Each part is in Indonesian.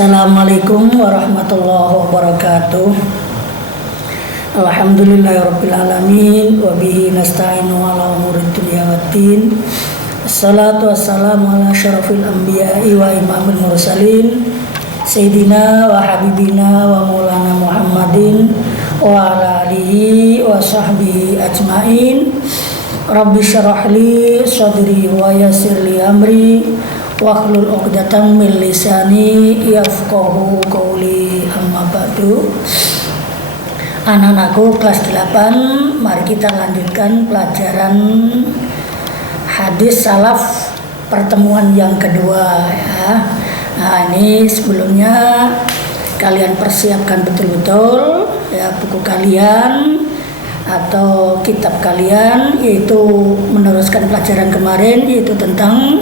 Assalamualaikum warahmatullahi wabarakatuh. Alhamdulillahirabbil alamin wa bihi nasta'inu ala umurid dunya waddin. Assalatu wassalamu ala asyrafil anbiya'i wa imamil mursalin sayyidina wa habibina wa maulana Muhammadin wa ala alihi wa sahbihi ajmain. Rabbi syrah li sadri wa yassir li amri wahlul 'uqdatam min lisani yafqahu qawli, amma ba'du. Anak-anakku kelas 8, mari kita lanjutkan pelajaran hadis salaf pertemuan yang kedua ya. Nah, ini sebelumnya kalian persiapkan betul-betul ya buku kalian atau kitab kalian, yaitu meneruskan pelajaran kemarin, yaitu tentang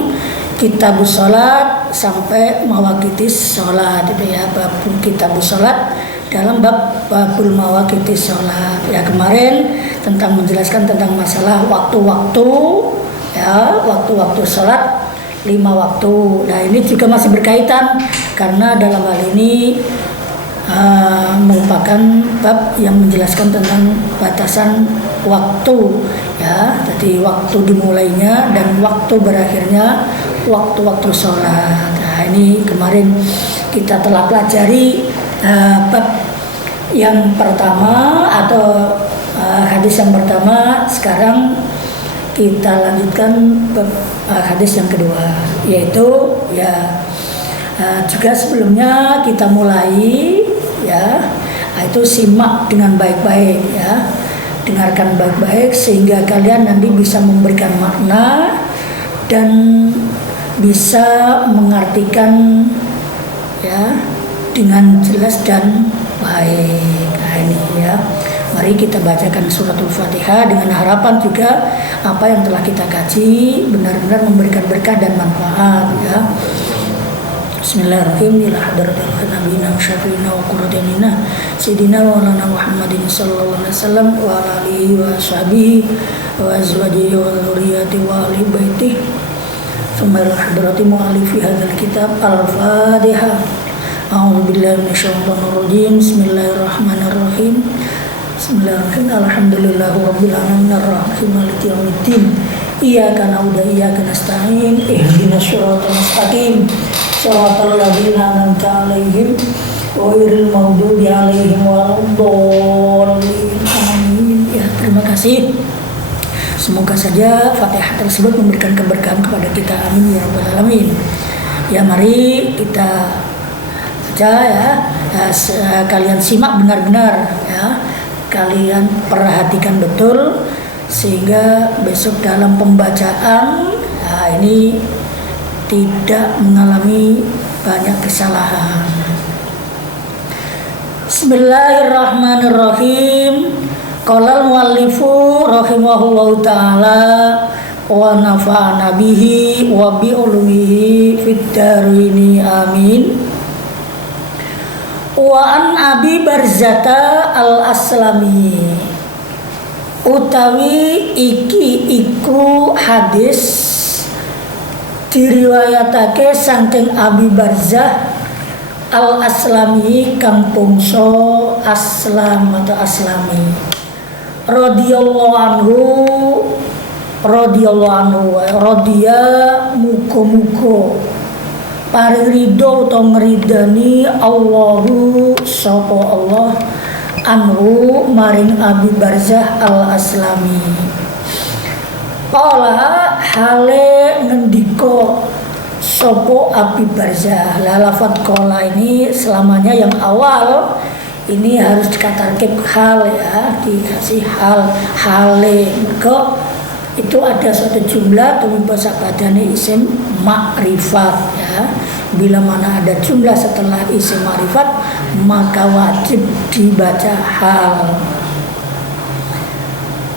Kitabus Sholat sampai Mawaqitis Sholat itu ya, babul Kitabus Sholat dalam babul Mawaqitis Sholat ya. Kemarin tentang menjelaskan tentang masalah waktu-waktu ya, waktu-waktu sholat 5 waktu. Nah, ini juga masih berkaitan karena dalam hal ini merupakan bab yang menjelaskan tentang batasan waktu ya. Jadi waktu dimulainya dan waktu berakhirnya waktu-waktu sholat. Nah, ini kemarin kita telah pelajari bab yang pertama atau hadis yang pertama. Sekarang kita lanjutkan bab hadis yang kedua, yaitu ya juga sebelumnya kita mulai ya, itu simak dengan baik-baik ya, dengarkan baik-baik sehingga kalian nanti bisa memberikan makna dan bisa mengartikan ya dengan jelas dan baik. Nah, ini ya, mari kita bacakan suratul Fatihah dengan harapan juga apa yang telah kita kaji benar-benar memberikan berkah dan manfaat ya. Bismillahirrahmanirrahim. Ila hadratil nabiyina syafiina wa qurratina sayyidina wa maulana Muhammadin sallallahu alaihi wasallam wa ala alihi wa sahbihi wa azwajihi wa dzurriyyatihi wa ahli baitihi. Tsumma ila hadrati mu'allifi hadzal kitab al-Fatihah. A'udzu billahi minasyaitonir rajim. Bismillahirrahmanirrahim. Bismillahirrahmanirrahim. Alhamdulillahirabbil alamin arrahmanir maliki yaumiddin. Iyyaka na'budu wa iyyaka nasta'in. Ihdinas shiratal mustaqim. Shiratal ladzina an'amta 'alaihim ghairil maghdubi 'alaihim waladdallin. Amin. Ya, terima kasih. Semoga saja Fatihah tersebut memberikan keberkahan kepada kita. Amin ya rabbal alamin. Ya, mari kita baca ya. Kalian simak benar-benar ya. Kalian perhatikan betul sehingga besok dalam pembacaan ini tidak mengalami banyak kesalahan. Bismillahirrahmanirrahim. Qala al-muallifu rahimahullahu ta'ala wa nafa'ana bihi wa bi ulumihi fid darini amin. Wa an Abi Barzata al-Aslami, utawi iki iku hadis diriwayatake saking Abi Barzah al-Aslami kang bangsa Aslam atau Aslami radhiyallahu anhu radhiya muga-muga paring ridho utawa ngridani Allahu sapa Allah anhu maring Abi Barzah al-Aslami. Qala hale ngendika sapa Abi Barzah. Lafaz qala ini selamanya yang awal ini harus dikatarkib hal ya, dikasih hale mergo itu ada suatu jumlah tumbuh badane isim makrifat ya. Bila mana ada jumlah setelah isim makrifat maka wajib dibaca hal.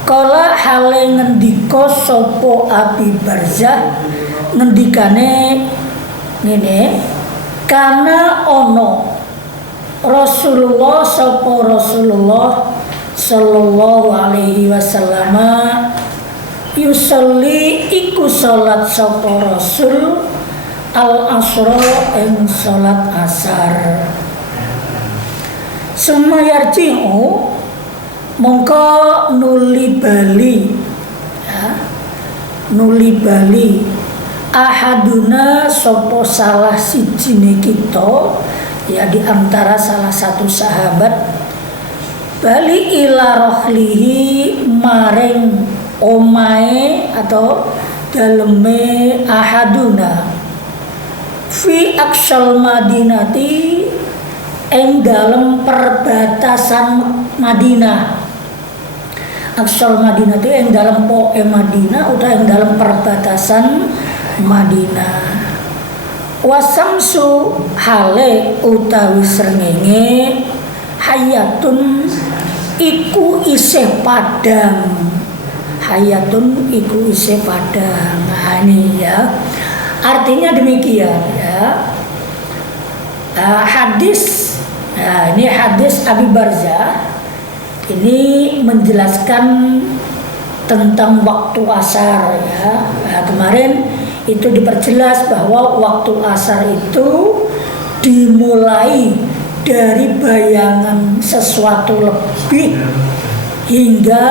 Kala hale ngendika sapa Abi Barzah, ngendikane ngene, kana ono Rasulullah sapa Rasulullah sallallahu alaihi wasallam yusolli iku salat sapa Rasul al-asra ing salat asar. Sumayarji'u mongko nuli bali ya, nuli bali ahaduna sopo salah sijine kita ya di antara salah satu sahabat bali ila rohlihi maring omae atau daleme ahaduna fi aksal madinati ing dalam perbatasan Madinah. Aksal Madinah itu yang dalam poe Madinah atau yang dalam perbatasan Madinah. Wasamsu hale utawi srengenge hayatun iku isih padang. Hayatun iku isih padang. Nah ini ya. Artinya demikian ya. Hadis, nah ini hadis Abi Barzah ini menjelaskan tentang waktu asar ya. Nah, kemarin itu diperjelas bahwa waktu asar itu dimulai dari bayangan sesuatu lebih hingga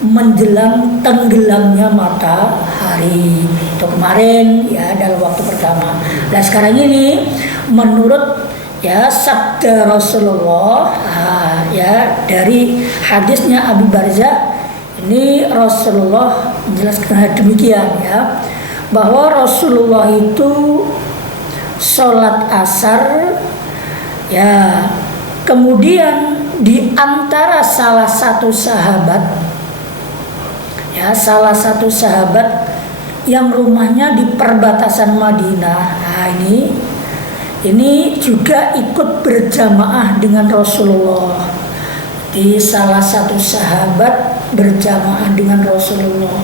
menjelang tenggelamnya matahari. Itu kemarin ya dalam waktu pertama. Nah sekarang ini menurut ya sabda Rasulullah ya dari hadisnya Abi Barzah ini Rasulullah menjelaskan demikian ya bahwa Rasulullah itu sholat asar ya kemudian di antara salah satu sahabat yang rumahnya di perbatasan Madinah. Nah, ini juga ikut berjamaah dengan Rasulullah. Di salah satu sahabat berjamaah dengan Rasulullah.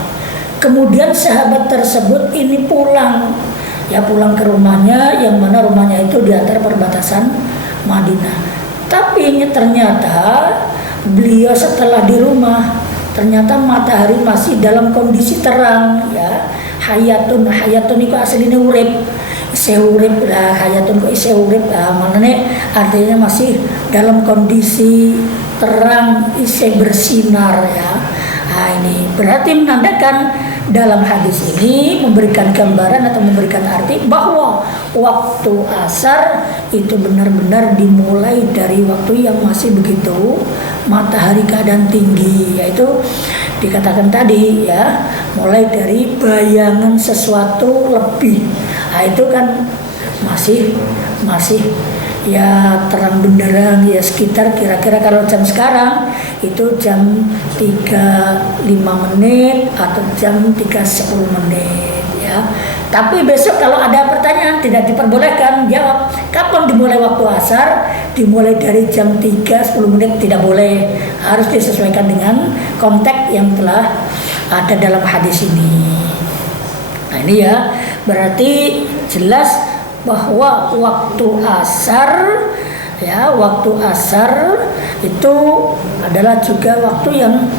Kemudian sahabat tersebut ini pulang ke rumahnya yang mana rumahnya itu di antara perbatasan Madinah. Tapi ini ternyata beliau setelah di rumah ternyata matahari masih dalam kondisi terang ya. Hayatun itu aslinya urip. Seurip lah hayatun kok seurip manane artinya masih dalam kondisi terang isih bersinar ya. Nah ini berarti menandakan dalam hadis ini memberikan gambaran atau memberikan arti bahwa waktu asar itu benar-benar dimulai dari waktu yang masih begitu matahari keadaan tinggi, yaitu dikatakan tadi ya mulai dari bayangan sesuatu lebih. Nah itu kan masih ya terang benderang ya sekitar kira-kira kalau jam sekarang itu jam 3.05 atau jam 3.10 ya. Tapi besok kalau ada pertanyaan tidak diperbolehkan jawab kapan dimulai waktu asar, dimulai dari jam 3.10 tidak boleh, harus disesuaikan dengan konteks yang telah ada dalam hadis ini. Nah ini ya berarti jelas bahwa waktu asar itu adalah juga waktu yang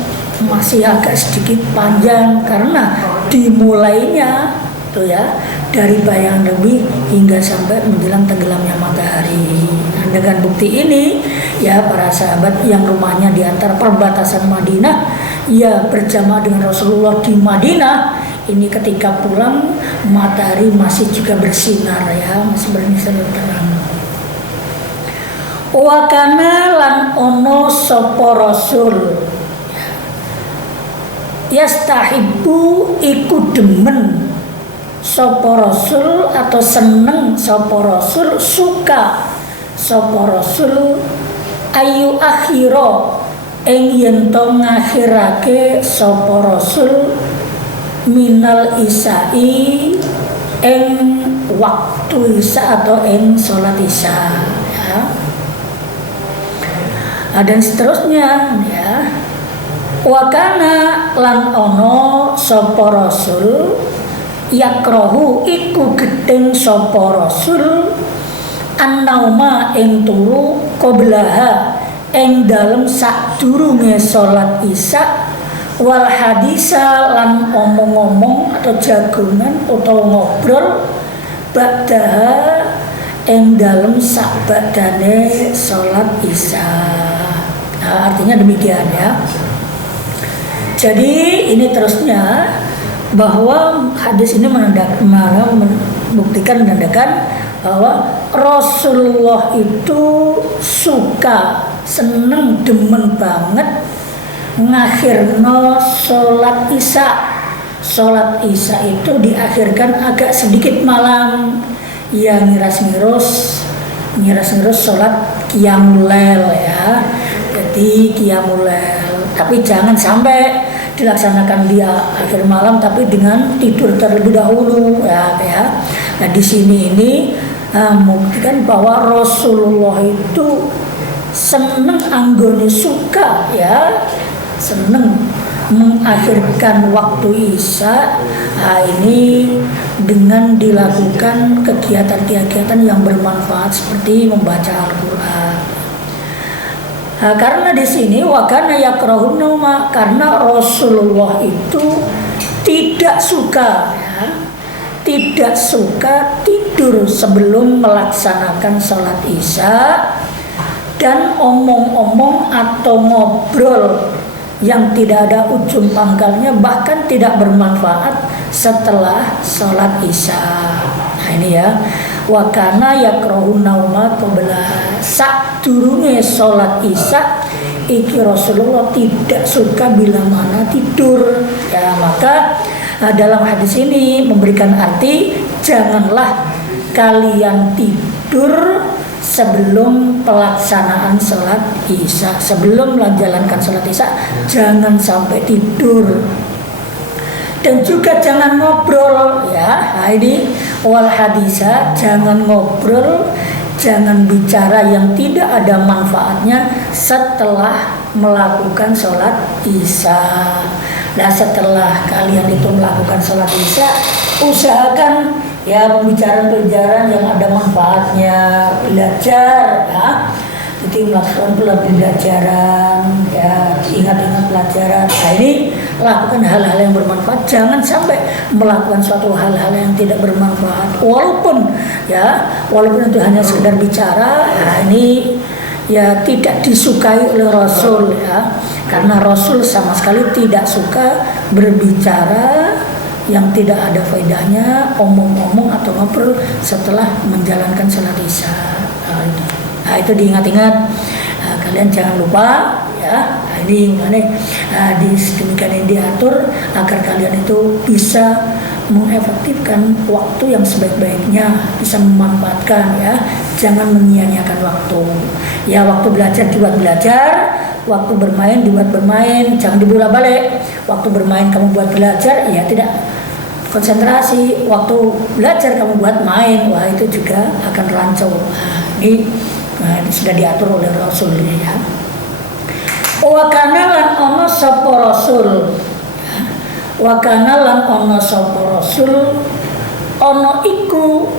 masih agak sedikit panjang karena dimulainya tuh ya dari bayangan lebih hingga sampai menjelang tenggelamnya matahari. Nah, dengan bukti ini ya para sahabat yang rumahnya di antara perbatasan Madinah ya berjamaah dengan Rasulullah di Madinah. Ini ketika pulang matahari masih juga bersinar ya, masih bersinar terang. Wa kana lan ono sapa rasul yastahibbu iku demen sapa rasul atau seneng sapa rasul, suka sapa rasul ayu akhira ing yen to ngakhirake sapa rasul minal isai ing waktu isya atau ing sholat isya ya. Dan seterusnya ya wakana lan ono sapa rasul yakrohu iku gedeng sapa rasul annauma ing turu qoblaha ing dalem sadurunge sholat isya wal hadisa lan omong-omong atau jagungan atau ngobrol ba'daha ing dalem sabadane salat Isya. Nah, artinya demikian ya. Jadi ini terusnya bahwa hadis ini membuktikan menandakan bahwa Rasulullah itu suka, seneng, demen banget ngakhirno salat Isya. Salat Isya itu diakhirkan agak sedikit malam, ya ngiras-ngiros salat qiyamul lail ya. Jadi qiyamul lail, tapi jangan sampai dilaksanakan di akhir malam tapi dengan tidur terlebih dahulu ya. Nah di sini ini membuktikan bahwa Rasulullah itu seneng anggone suka ya, seneng mengakhirkan waktu Isya. Nah, ini dengan dilakukan kegiatan-kegiatan yang bermanfaat seperti membaca Al-Quran. Nah, karena di sini wakana yakrahun nauma, karena Rasulullah itu tidak suka ya, tidak suka tidur sebelum melaksanakan sholat Isya, dan omong-omong atau ngobrol yang tidak ada ujung pangkalnya, bahkan tidak bermanfaat setelah sholat Isya. Nah ini ya, wakana yakrahun nauma qabla, sadurunge sholat Isya iki Rasulullah tidak suka bila mana tidur ya. Maka dalam hadis ini memberikan arti janganlah kalian tidur sebelum pelaksanaan sholat Isya, sebelum menjalankan sholat Isya jangan sampai tidur, dan juga jangan ngobrol ya. Nah ini wal hadisa, jangan ngobrol, jangan bicara yang tidak ada manfaatnya setelah melakukan sholat Isya. Nah setelah kalian itu melakukan sholat Isya, usahakan ya pembicaraan-pembicaraan yang ada manfaatnya, belajar ya. Jadi melakukan pembelajaran ya, ingat-ingat pelajaran. Nah ini lakukan hal-hal yang bermanfaat, jangan sampai melakukan suatu hal-hal yang tidak bermanfaat walaupun itu hanya sekedar bicara. Nah ini ya tidak disukai oleh Rasul ya, karena Rasul sama sekali tidak suka berbicara yang tidak ada faedahnya, omong-omong atau ngobrol setelah menjalankan sholat Isya. Nah itu diingat-ingat, kalian jangan lupa ya. Nah, ini demikian ini diatur agar kalian itu bisa mengefektifkan waktu yang sebaik-baiknya, bisa memanfaatkan ya, jangan menyia-nyiakan waktu ya. Waktu belajar dibuat belajar, waktu bermain dibuat bermain, jangan dibolak-balik. Waktu bermain kamu buat belajar, ya tidak konsentrasi. Waktu belajar kamu buat main, wah itu juga akan rancu. Ini sudah diatur oleh Rasul ya. Wa kana lan ana sapa Rasul, wa kana lan ana sapa Rasul, ana iku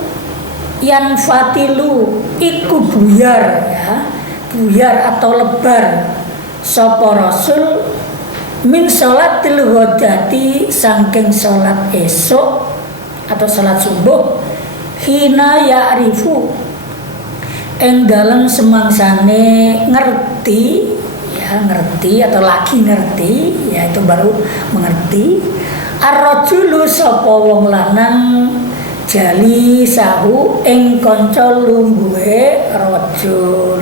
yan fatilu, iku buyar ya, buyar atau lebar sapa Rasul min sholatil ghadati, saking sholat esok atau sholat subuh, hina ya'rifu ing dalam semangsane ngerti ya, ngerti atau lagi ngerti ya, itu baru mengerti. Ar-rajulu sapa wong lanang jali sahu ing kanca lungguhe rajul.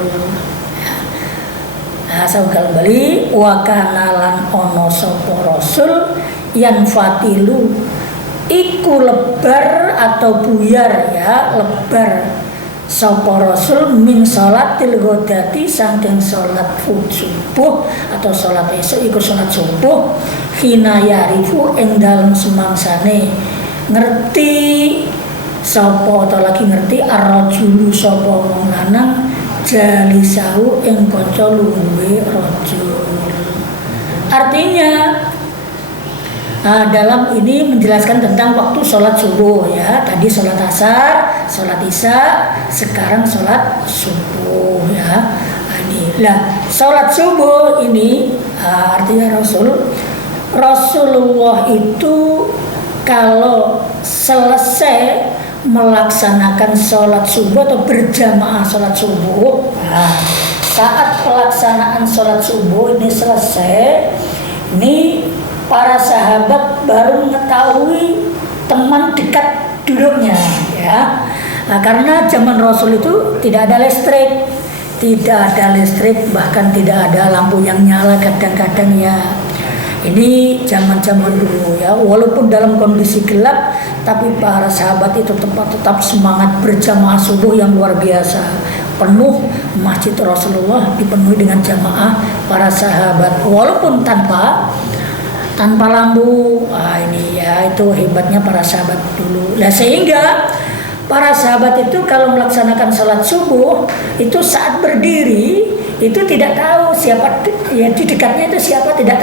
Nah, saunggal bali wa kana lan ana sapa Rasul yan fatilu iku lebar atau buyar ya, lebar sapa Rasul min sholatil ghadati, saking sholat subuh atau sholat esok iku sholat subuh, hina yarifu ing dalem semangsane ngerti sapa atau lagi ngerti ar-rajulu sapa wong lanang jalisahu ing kanca lungguhe rajul. Artinya dalam ini menjelaskan tentang waktu sholat subuh ya. Tadi sholat asar, sholat isya, sekarang sholat subuh ya. Nah, sholat subuh ini artinya Rasulullah itu kalau selesai melaksanakan sholat subuh atau berjamaah sholat subuh. Nah, saat pelaksanaan sholat subuh ini selesai, ini para sahabat baru mengetahui teman dekat duduknya, ya. Nah, karena zaman Rasul itu tidak ada listrik, bahkan tidak ada lampu yang nyala kadang-kadang ya. Ini zaman-zaman dulu ya, walaupun dalam kondisi gelap, tapi para sahabat itu tetap semangat berjamaah subuh yang luar biasa. Penuh masjid Rasulullah dipenuhi dengan jamaah para sahabat, walaupun tanpa lampu. Ini ya, itu hebatnya para sahabat dulu. Nah, sehingga para sahabat itu kalau melaksanakan sholat subuh itu saat berdiri itu tidak tahu siapa ya di dekatnya itu siapa, tidak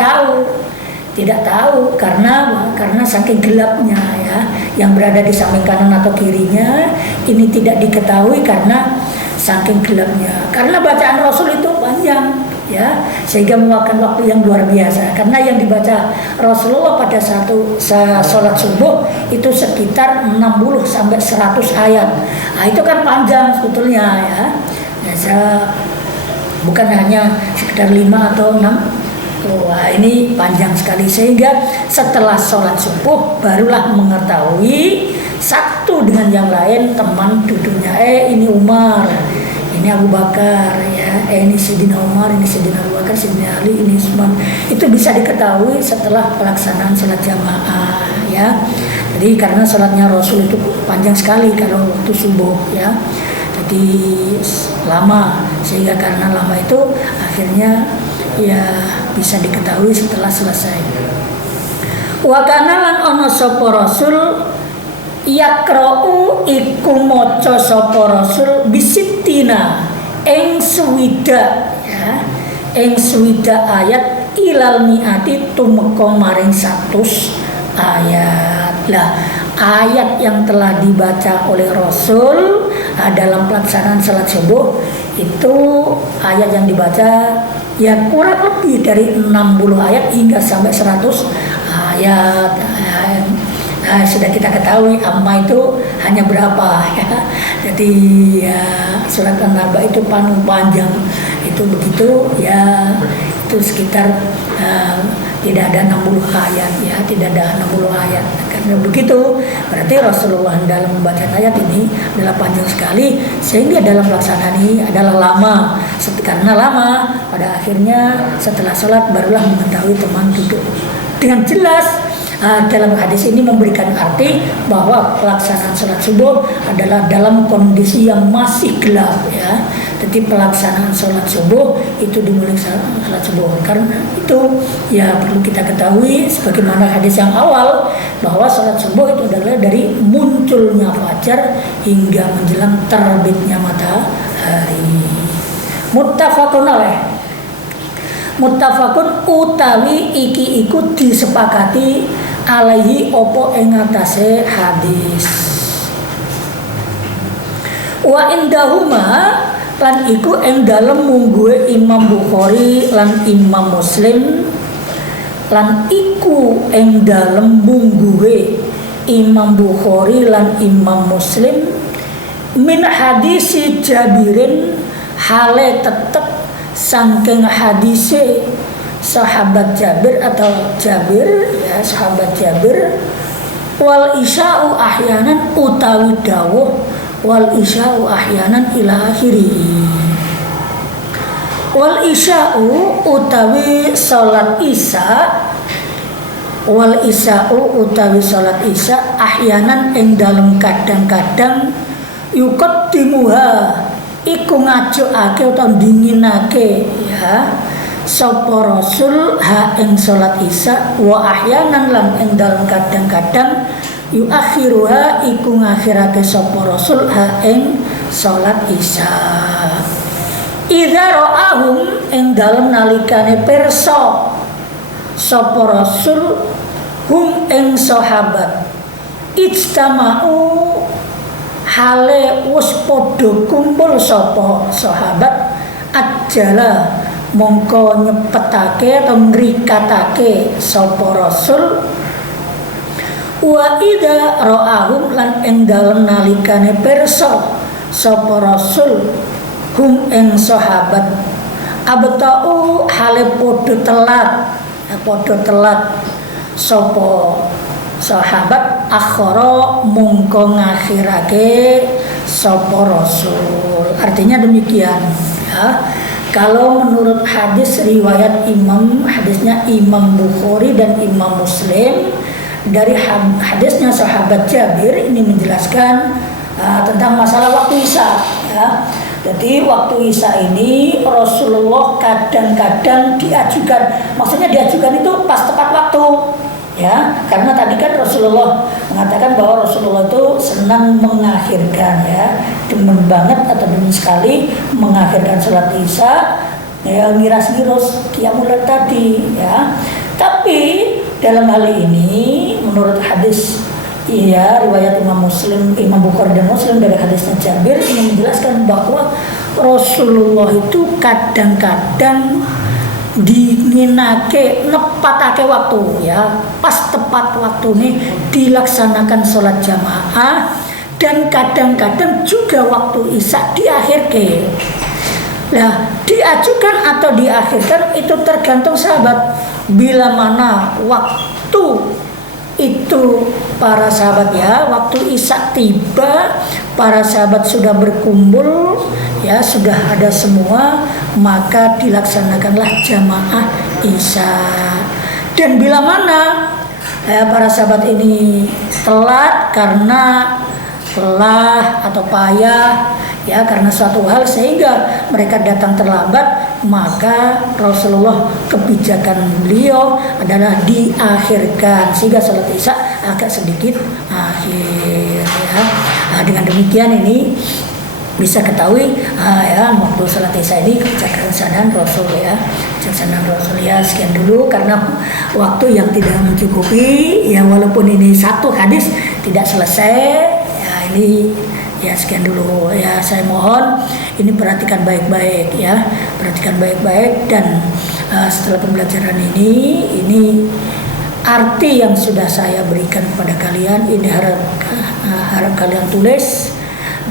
tahu karena saking gelapnya ya, yang berada di samping kanan atau kirinya ini tidak diketahui karena saking gelapnya. Karena bacaan Rasul itu panjang ya, sehingga memakan waktu yang luar biasa. Karena yang dibaca Rasulullah pada satu sholat subuh itu sekitar 60 sampai 100 ayat. Nah, itu kan panjang sebetulnya ya. Bukan hanya sekitar 5 atau 6. Wah, ini panjang sekali, sehingga setelah sholat subuh barulah mengetahui satu dengan yang lain teman duduknya. Ini Umar, ini Abu Bakar ya, ini Sayyidina Umar, ini Sayyidina Abu Bakar, Sayyidina Ali, ini Utsman. Itu bisa diketahui setelah pelaksanaan sholat jamaah ya. Jadi karena sholatnya Rasul itu panjang sekali kalau waktu subuh ya. Jadi lama, sehingga karena lama itu akhirnya ya bisa diketahui setelah selesai. Wa kana lan ana sapa Rasul yakra'u iku maca sapa Rasul bisittina ing swida ya, ing swida ayat ilal mi'ati tumeka maring 100 ayat. Lah, ayat yang telah dibaca oleh Rasul dalam pelaksanaan salat subuh itu ayat yang dibaca ya kurang lebih dari 60 ayat hingga sampai 100 ayat. Nah, sudah kita ketahui amma itu hanya berapa ya. Jadi ya, surat An-Naba itu panjang itu begitu ya, itu sekitar tidak ada 60 ayat ya, tidak ada 60 ayat. Karena begitu berarti Rasulullah dalam membaca ayat ini adalah panjang sekali, sehingga dalam pelaksanaan ini adalah lama. Karena lama, pada akhirnya setelah sholat barulah mengetahui teman duduk dengan jelas. Dalam hadis ini memberikan arti bahwa pelaksanaan sholat subuh adalah dalam kondisi yang masih gelap ya. Jadi pelaksanaan sholat subuh itu dimulai sholat subuh. Karena itu ya perlu kita ketahui sebagaimana hadis yang awal bahwa sholat subuh itu adalah dari munculnya fajar hingga menjelang terbitnya matahari. Muttafaqun alaih. Muttafaqun utawi iki iku disepakati alaihi opo ing atase hadis. Wa indahuma lan iku ing dalem mungguhe Imam Bukhari lan Imam Muslim, lan iku ing dalem mungguhe Imam Bukhari lan Imam Muslim min hadisi Jabirin hale tetep saking hadise sahabat Jabir atau Jabir ya, sahabat Jabir, wal isya'u ahyanan utawi dawuh wal isya'u ahyanan ila akhiri. Wal isya'u utawi salat isya, wal isya'u utawi salat isya ahyanan ing dalem kadang-kadang yuqaddimuha iku ngajokake utawa dinginake ya sapa Rasul ha ing salat isya wa ahyanan lan ing dalem kadang-kadang yuakhiruha iku ngakhirake sapa Rasul ha ing salat isya. Idza ra'ahum ing dalem nalikane pirsa sapa Rasul hum ing sahabat ijtama'u hale wis padha kumpul sapa sahabat ajala mongko nyepetake atau ngrikatake sapa Rasul Wa idza ra'ahum lan ing dalem nalikane pirsa sapa rasul hum ing sahabat abtau hale padha telat sapa sahabat akhara mungko ngakhirake sapa rasul. Artinya demikian ya. Kalau menurut hadis riwayat hadisnya Imam Bukhari dan Imam Muslim, dari hadisnya sahabat Jabir ini menjelaskan tentang masalah waktu Isya ya. Jadi waktu Isya ini Rasulullah kadang-kadang diajukan, maksudnya diajukan itu pas tepat waktu ya, karena tadi kan Rasulullah mengatakan bahwa Rasulullah itu senang mengakhirkan ya, demen banget atau demen sekali mengakhirkan sholat Isya ya, ngiras-ngiros qiyamul lail tadi ya. Tapi dalam hal ini menurut hadis riwayat Imam Bukhari dan Muslim dari hadisnya Jabir ini menjelaskan bahwa Rasulullah itu kadang-kadang nepatake waktu ya, pas tepat waktu ini dilaksanakan sholat jamaah, dan kadang-kadang juga waktu Isya diakhirkan. Nah, diajukan atau diakhirkan itu tergantung sahabat. Bila mana waktu itu para sahabat ya, waktu Isya tiba, para sahabat sudah berkumpul ya, sudah ada semua, maka dilaksanakanlah jamaah Isya. Dan bila mana para sahabat ini telat karena lelah atau payah ya, karena suatu hal sehingga mereka datang terlambat, maka Rasulullah kebijakan beliau adalah diakhirkan sehingga salat Isya agak sedikit akhir ya. Dengan demikian ini bisa ketahui ya, waktu salat Isya ini kebijaksanaan Rasul ya, kebijaksanaan Rasul ya. Sekian dulu karena waktu yang tidak mencukupi ya, walaupun ini satu hadis tidak selesai ya, ini ya sekian dulu ya. Saya mohon ini perhatikan baik-baik ya, perhatikan baik-baik, dan setelah pembelajaran ini arti yang sudah saya berikan kepada kalian ini harap kalian tulis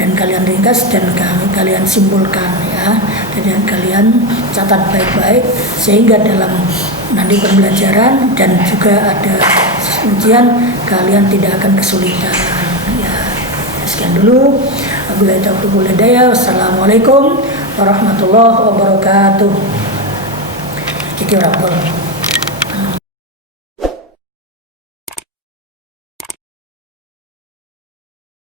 dan kalian ringkas dan kalian simpulkan ya, dan kalian catat baik-baik sehingga dalam nanti pembelajaran dan juga ada ujian kalian tidak akan kesulitan ya. Sekian dulu. Wabillahi taufiq wal hidayah. Wassalamualaikum warahmatullahi wabarakatuh. Iki ora